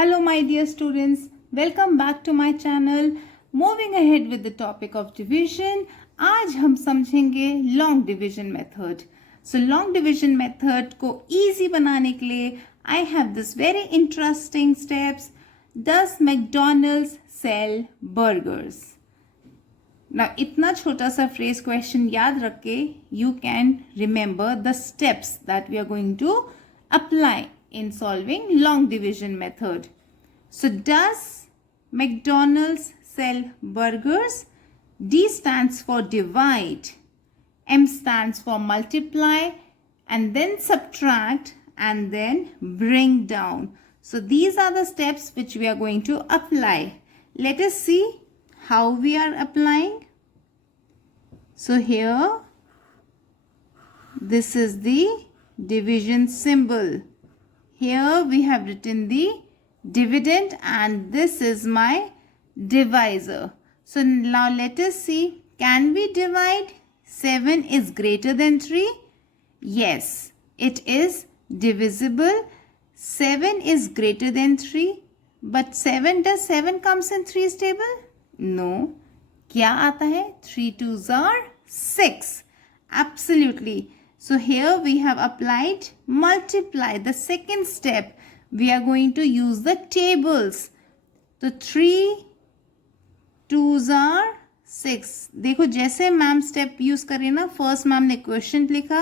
Hello my dear students, welcome back to my channel. Moving ahead with the topic of division, आज हम समझेंगे long division method. So long division method को easy बनाने के लिए I have this very interesting steps. Does McDonald's sell burgers? Now इतना छोटा सा phrase question याद रख के you can remember the steps that we are going to apply in solving long division method. So does McDonald's sell burgers? D stands for divide, M stands for multiply, and then subtract, and then bring down. So these are the steps which we are going to apply. Let us see how we are applying. So here, this is the division symbol. Here we have written the dividend and this is my divisor. So now let us see, can we divide? 7 is greater than 3? Yes, it is divisible. 7 is greater than 3. But does 7 comes in 3's table? No. क्या आता है? 3 2s are 6. Absolutely. So here we have applied multiply. The second step, we are going to use the tables. So 3 2s are 6. देखो जैसे ma'am step use करें ना, first ma'am ने question लिखा,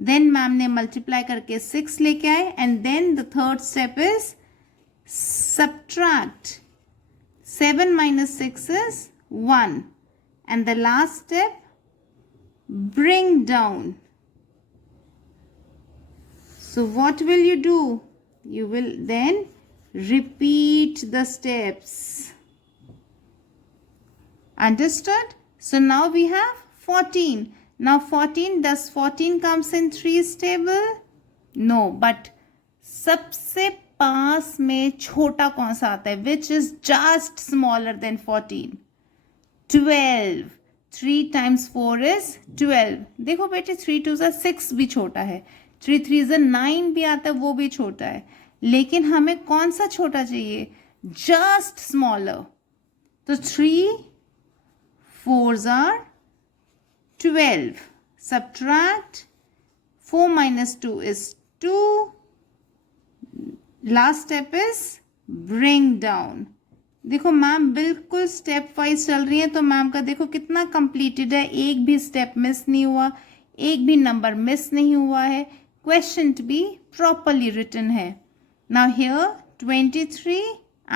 then ma'am ने मल्टीप्लाई करके 6 लेके आए, and then the third step is subtract. 7 minus 6 is 1. And the last step, bring down. So what will you do? You will then repeat the steps. Understood? So now we have 14. Now 14, does 14 comes in 3's table? No, but सबसे पास में छोटा कौन सा आता है? Which is just smaller than 14? 12. 3 times 4 is 12. देखो बेटे 3 2s are 6 भी छोटा है, 3 3s are 9 भी आता है, वो भी छोटा है, लेकिन हमें कौन सा छोटा चाहिए? Just smaller. तो 3 4s are 12. Subtract. 4 minus 2 is 2. Last step is bring down. देखो मैम बिल्कुल स्टेप वाइज चल रही है, तो मैम का देखो कितना कंप्लीटेड है, एक भी स्टेप मिस नहीं हुआ, एक भी नंबर मिस नहीं हुआ है, क्वेश्चन भी प्रॉपरली रिटन है. Now here 23,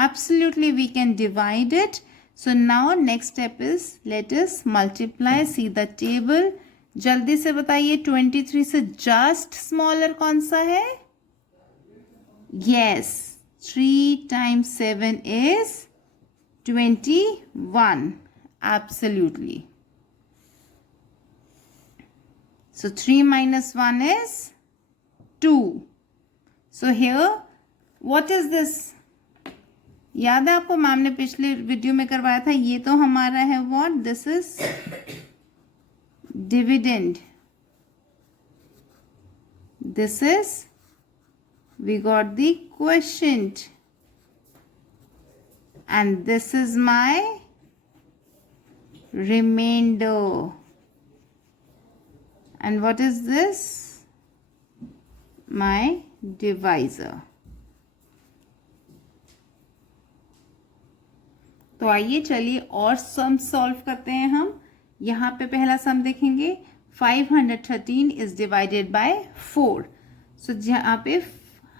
absolutely we can divide it. So now next step is let us multiply. See the table. जल्दी से बताइए 23 से जस्ट स्मॉलर कौन सा है? Yes, 3 times 7 is 21. Absolutely. So 3 minus 1 is 2. So here, what is this? याद है आपको, मैम ने पिछले वीडियो में करवाया था, ये तो हमारा है what? This is dividend. This is, we got the quotient, and this is my remainder. And what is this? My divisor. तो आइए चलिए और सम सॉल्व करते हैं हम. यहाँ पे पहला सम देखेंगे, 513 इज डिवाइडेड बाय 4. सो जहाँ पे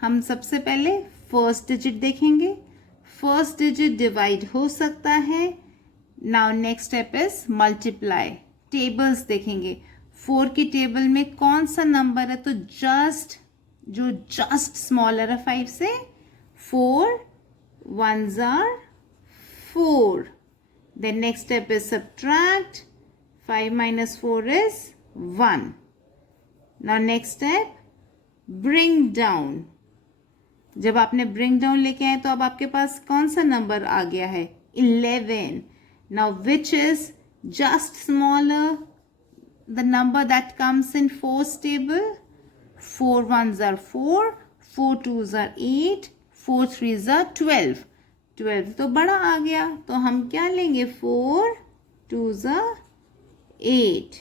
हम सबसे पहले फर्स्ट डिजिट देखेंगे. फर्स्ट डिजिट डिवाइड हो सकता है. Now next step is multiply. Tables देखेंगे, 4 की टेबल में कौन सा नंबर है? तो जस्ट स्मॉलर है 5 से. 4 1s are 4. Then next step is subtract. 5 minus 4 is 1. Now next step, bring down. जब आपने ब्रिंग डाउन लेके आए तो अब आपके पास कौन सा नंबर आ गया है? 11. Now which is just smaller? The number that comes in 4's table. 4 1s are 4, 4 2s are 8, 4 3 ज़ा 12, 12 तो बड़ा आ गया, तो हम क्या लेंगे 4 2 ज़ा 8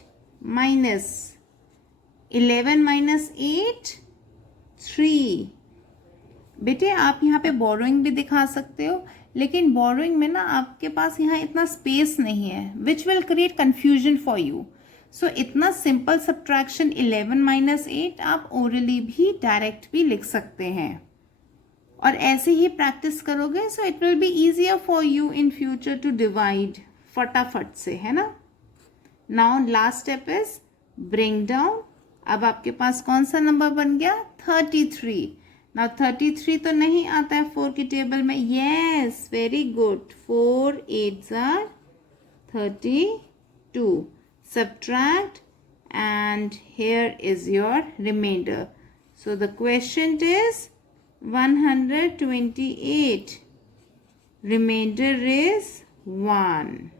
माइनस 11 माइनस 8 3। बेटे आप यहाँ पे बोरोइंग भी दिखा सकते हो, लेकिन बोरोइंग में ना आपके पास यहाँ इतना स्पेस नहीं है, which will create confusion for you. So इतना सिंपल सब्ट्रैक्शन 11 माइनस 8 आप ओरली भी डायरेक्ट भी लिख सकते हैं, और ऐसे ही प्रैक्टिस करोगे so it will be easier for you in future to divide फटाफट से, है ना। Now last step is bring down. अब आपके पास कौन सा नंबर बन गया 33। नाउ 33 तो नहीं आता है 4 की टेबल में, yes very good, 4 8 are 32, subtract and here is your remainder. So the quotient is 128, remainder is 1.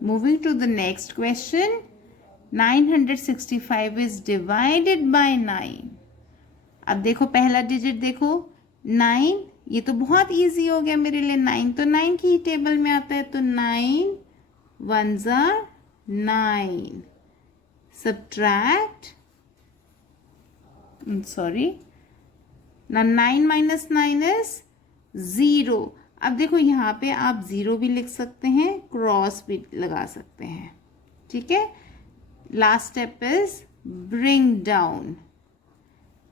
Moving to the next question, 965 is divided by 9. अब देखो पहला डिजिट देखो 9, ये तो बहुत इजी हो गया मेरे लिए, 9 तो 9 की ही टेबल में आता है, तो 9 1s are 9, subtract, sorry, now 9 minus 9 is 0. अब देखो यहाँ पे आप 0 भी लिख सकते हैं, क्रॉस भी लगा सकते हैं, ठीक है। Last step is bring down.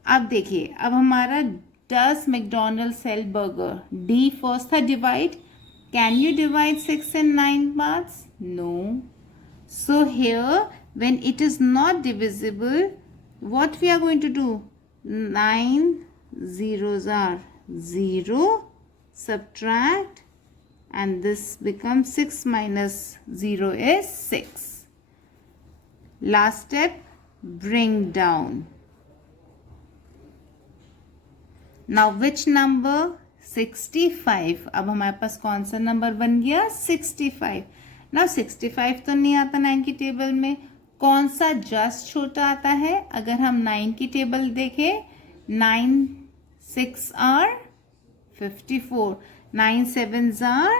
अब देखिए, अब हमारा does McDonald sell burger, D first था divide, can you divide 6 and 9 parts? No. So here when it is not divisible, what we are going to do? 9 zeros are 0, subtract, and this becomes 6 minus 0 is 6. Last step, bring down. Now which number? 65. अब हमारे पास कौन सा number बन गया? 65. Now 65 तो नहीं आता 9 की टेबल में, कौन सा जस्ट छोटा आता है? अगर हम 9 की टेबल देखें, 9 6 are 54, 9 7s are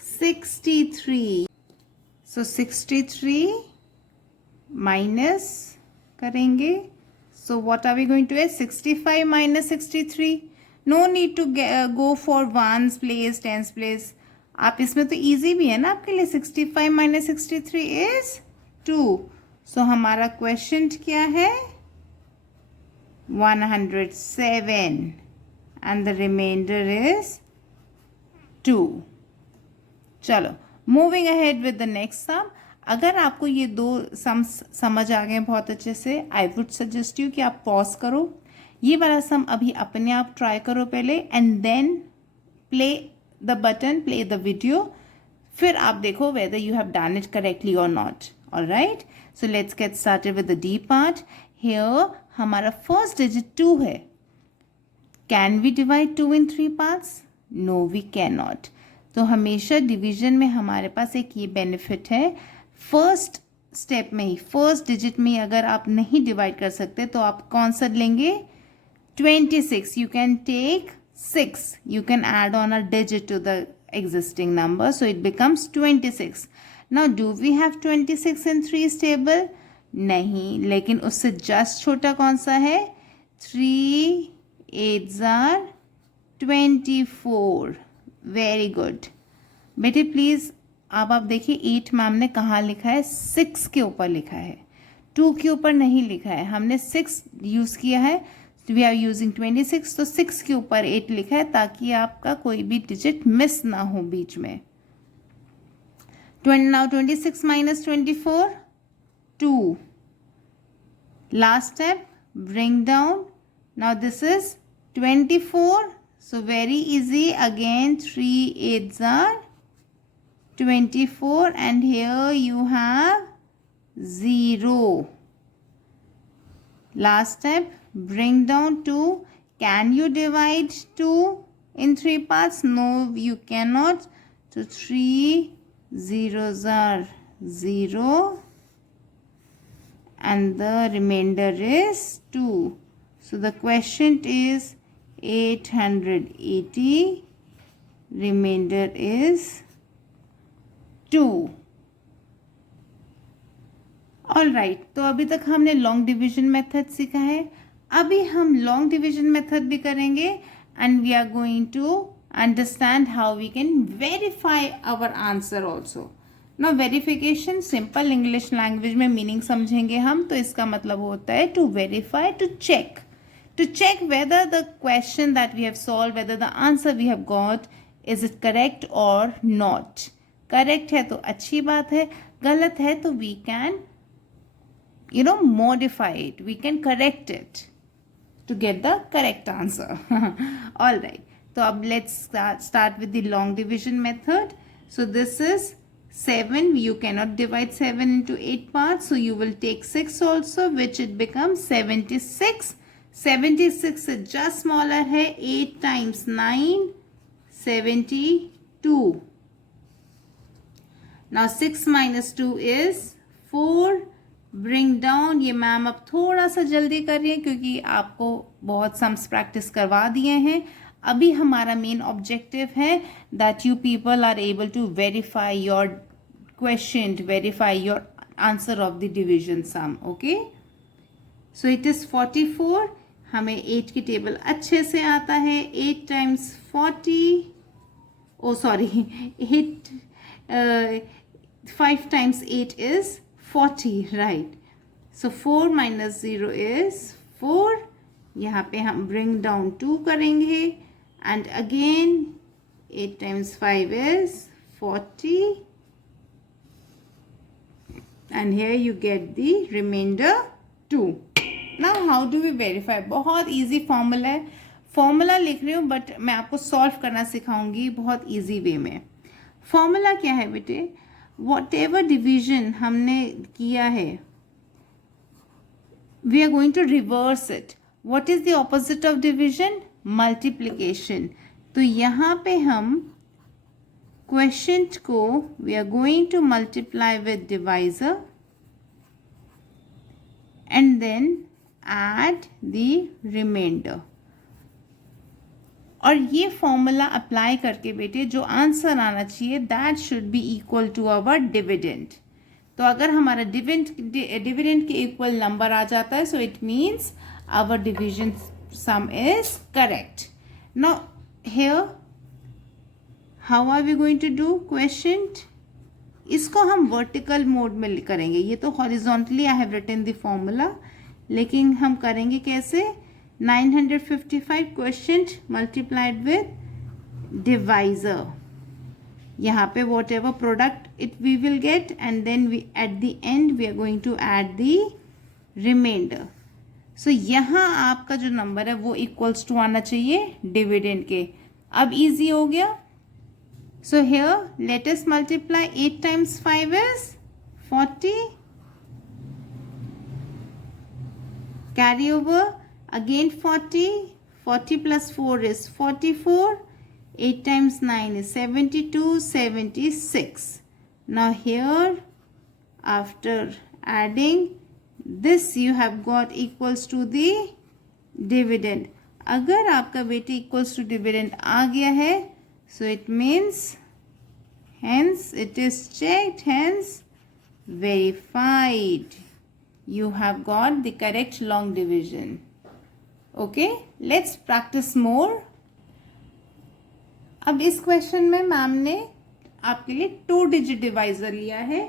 63. So 63 minus करेंगे. So what are we going to get? 65 minus 63. No need to go for ones place, tens place. आप इसमें तो easy भी है ना आपके लिए. 65 minus 63 is 2. So हमारा क्वेश्चन क्या है? 107 and the remainder is 2. चलो moving ahead with the next sum. अगर आपको ये दो सम समझ आ गए बहुत अच्छे से, आई वुड सजेस्ट यू कि आप पॉज करो, ये वाला सम अभी अपने आप ट्राई करो पहले, and then play the button, play the video, फिर आप देखो whether you have done it correctly और not. Alright, so let's get started with the D part. Here हमारा फर्स्ट डिजिट 2 है. Can we divide 2 in 3 parts? No we can not. तो हमेशा division में हमारे पास एक ये बेनिफिट है, फर्स्ट स्टेप में ही, फर्स्ट डिजिट में ही अगर आप नहीं डिवाइड कर सकते तो आप कौन सा लेंगे? 26. You can take 6, you can add on a digit to the existing number, so it becomes 26. Now do we have 26 in 3's table? नहीं, लेकिन उससे जस्ट छोटा कौन सा है? 3 8s are 24. वेरी गुड बेटे. प्लीज़ अब आप देखिए 8 मैम ने कहाँ लिखा है? 6 के ऊपर लिखा है, 2 के ऊपर नहीं लिखा है. हमने 6 यूज़ किया है, वी आर यूजिंग 26, तो 6 के ऊपर 8 लिखा है ताकि आपका कोई भी डिजिट मिस ना हो बीच में. Now 26 minus 24, 2. Last step, bring down. Now this is 24. So very easy, again 3 8s are 24 and here you have 0. Last step, bring down 2. Can you divide 2 in 3 parts? No, you cannot. So 3 zeros are 0 and the remainder is 2. So the quotient is 880, remainder is 2. All right, तो अभी तक हमने long division method सीखा है. अभी हम long division method भी करेंगे and we are going to understand how we can verify our answer also. ना वेरिफिकेशन सिंपल इंग्लिश लैंग्वेज में मीनिंग समझेंगे हम, तो इसका मतलब होता है to verify, to check whether the question that we have solved, whether the answer we have got, is it correct or not. Correct है तो अच्छी बात है, गलत है तो we can modify it, we can correct it to get the correct answer. All right, so अब let's start with the long division method. So this is 7, you cannot divide 7 into 8 parts, so you will take 6 also, which it becomes 76. 76 से just smaller है, 8 times 9, 72. Now 6 minus 2 is 4. Bring down, ये ma'am अब थोड़ा सा जल्दी कर रही है क्योंकि आपको बहुत सम्स प्रैक्टिस करवा दिए हैं. अभी हमारा मेन ऑब्जेक्टिव है that you people are able to verify your question, verify your answer of the division sum. Okay, so it is 44. हमें 8 की टेबल अच्छे से आता है. 8 times 40, oh sorry, 5 times 8 is 40, right? So 4 minus 0 is 4. यहाँ पे हम bring down 2 करेंगे and again 8 times 5 is 40 and here you get the remainder 2. Now how do we verify? बहुत easy formula है. फॉर्मूला लिख रही हूँ बट मैं आपको सॉल्व करना सिखाऊंगी बहुत ईजी वे में. फॉर्मूला क्या है बेटे? वॉट एवर डिविजन हमने किया है we are going to reverse it. What is the opposite of division? Multiplication. तो यहाँ पे हम क्वेश्चन को we are going to multiply with divisor and then add the remainder. और ये फॉर्मूला अप्लाई करके बेटे जो आंसर आना चाहिए that should be equal to our dividend. तो अगर हमारा डिविडेंड के इक्वल नंबर आ जाता है so it means our division sum is correct. Now here how are we going to do question? इसको हम वर्टिकल मोड में करेंगे. ये तो horizontally I have written the formula, लेकिन हम करेंगे कैसे? 955 क्वेश्चन मल्टीप्लाइड विद डिवाइजर. यहाँ पे whatever product it we will get and then we at the end we are going to add the remainder. So यहाँ आपका जो number है वो इक्वल्स टू आना चाहिए डिविडेंड के. अब इजी हो गया. So here let us multiply. 8 times 5 is 40. Carry over again 40. 40 plus 4 is 44. 8 times 9 is 72. 76. Now here after adding this you have got equals to the dividend. अगर आपका बेटे equals to dividend आ गया है so it means hence it is checked, hence verified. You have got the correct long division. Okay, let's practice more. अब इस question में ma'am ने आपके लिए 2 डिजिट डिवाइजर लिया है,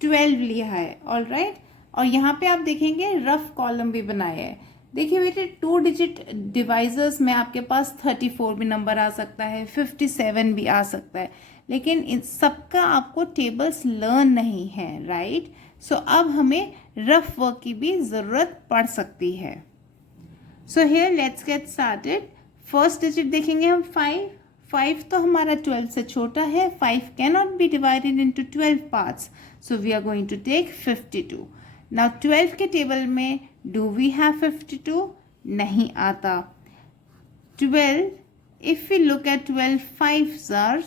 12 लिया है. ऑल राइट, और यहाँ पे आप देखेंगे रफ कॉलम भी बनाया है. देखिए बेटे 2 डिजिट डिवाइजर्स में आपके पास 34 भी नंबर आ सकता है, 57 भी आ सकता है, लेकिन इन सबका आपको टेबल्स लर्न नहीं है. राइट, सो अब हमें रफ वर्क की भी ज़रूरत पड़ सकती है. So here let's get started. First digit देखेंगे हम 5. 5 तो हमारा 12 से छोटा है. 5 cannot be divided into 12 parts, so we are going to take 52. Now 12 के टेबल में डू वी हैव 52? नहीं आता. 12, if we look at 12 5s are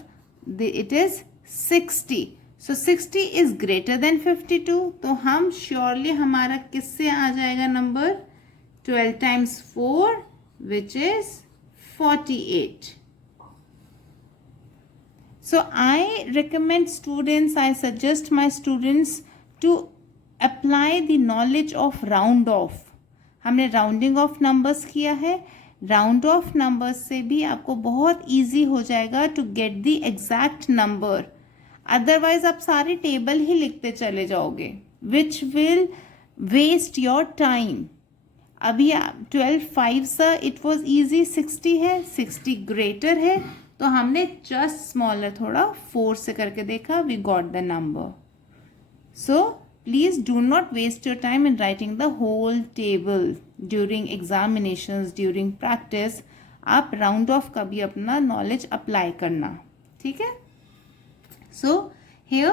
it is 60. So 60 is greater than 52. तो हम श्योरली हमारा किससे आ जाएगा number? 12 times 4 which is 48. So I recommend students, I suggest my students to apply the knowledge of round off. हमने rounding off numbers किया है, round of numbers से भी आपको बहुत इजी हो जाएगा to get the exact number. Otherwise आप सारी टेबल ही लिखते चले जाओगे, which will waste your time. अभी 12 5 सा इट वॉज ईजी, 60 है, 60 ग्रेटर है, तो हमने जस्ट स्मॉलर थोड़ा 4 से करके देखा, we got the number. So please do not waste your time in writing the whole table during examinations, during practice. आप राउंड ऑफ का भी अपना नॉलेज अप्लाई करना, ठीक है. सो हियर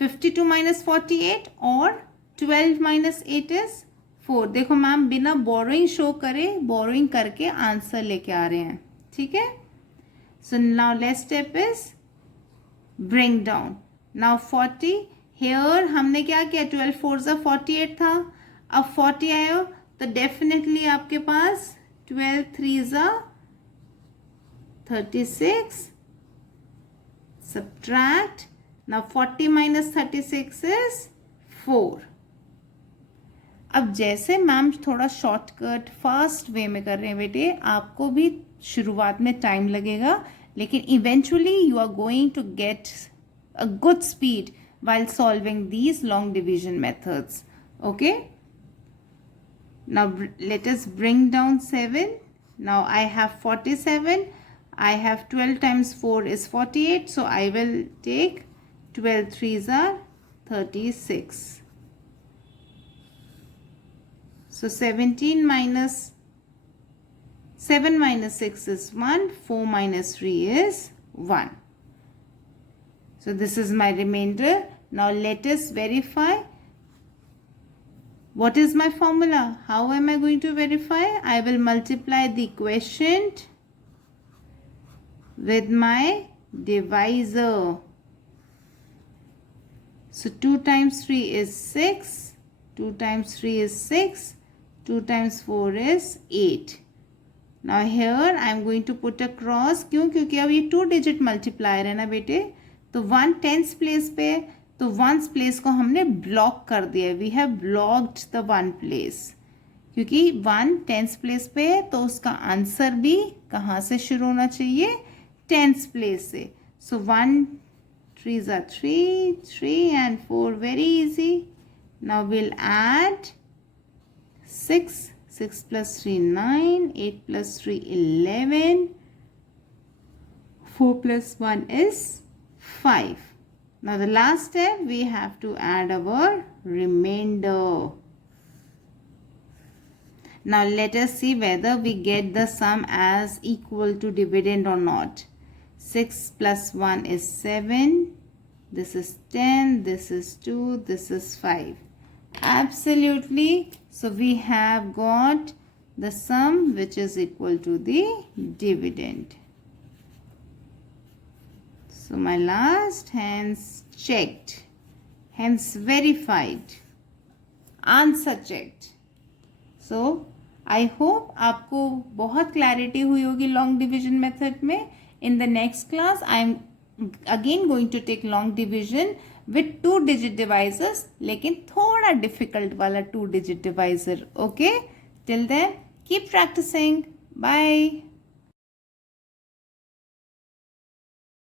52 minus 48 और 12 minus 8 is 4. देखो मैम बिना बोरोइंग शो करे, बोरोइंग करके आंसर लेके आ रहे हैं, ठीक है. So now let's step is bring down. Now 40 here हमने क्या किया, 12 4 48 था, अब 40 आयो तो डेफिनेटली आपके पास 12 3 36, subtract. Now 40 minus 36 is 4. अब जैसे मैम थोड़ा शॉर्टकट फास्ट वे में कर रहे हैं बेटे, आपको भी शुरुआत में टाइम लगेगा, लेकिन eventually you are going to get a good speed while solving these long division methods. Okay, now let us bring down 7. Now I have 47, I have 12 times 4 is 48, so I will take 12 3s are 36. So 17 minus 7 minus 6 is 1, 4 minus 3 is 1. So this is my remainder. Now let us verify. What is my formula? How am I going to verify? I will multiply the quotient with my divisor. So 2 times 3 is 6, 2 times 3 is 6, 2 times 4 is 8. Now here I am going to put a cross. क्यों? क्योंकि अब ये 2 digit multiplier है ना बेटे, तो 1 10th place पे, तो 1th प्लेस को हमने ब्लॉक कर दिया. We have blocked the 1 place, क्योंकि 1 10th प्लेस पे है, तो उसका आंसर भी कहाँ से शुरू होना चाहिए, 10th प्लेस से. सो 1 3s are 3, 3 and 4, very easy. Now we'll add 6, 6 plus 3 9, 8 plus 3 11, 4 plus 1 is 5. Now the last step, we have to add our remainder. Now let us see whether we get the sum as equal to dividend or not. 6 plus 1 is 7, this is 10, this is 2, this is 5. Absolutely. So we have got the sum which is equal to the dividend. So my last, hence checked, hence verified, answer checked. So I hope आपको बहुत clarity हुई होगी long division method में. In the next class I am again going to take long division with 2 digit divisors, लेकिन थोड़ा difficult वाला 2 digit divisor. Okay, till then keep practicing. Bye.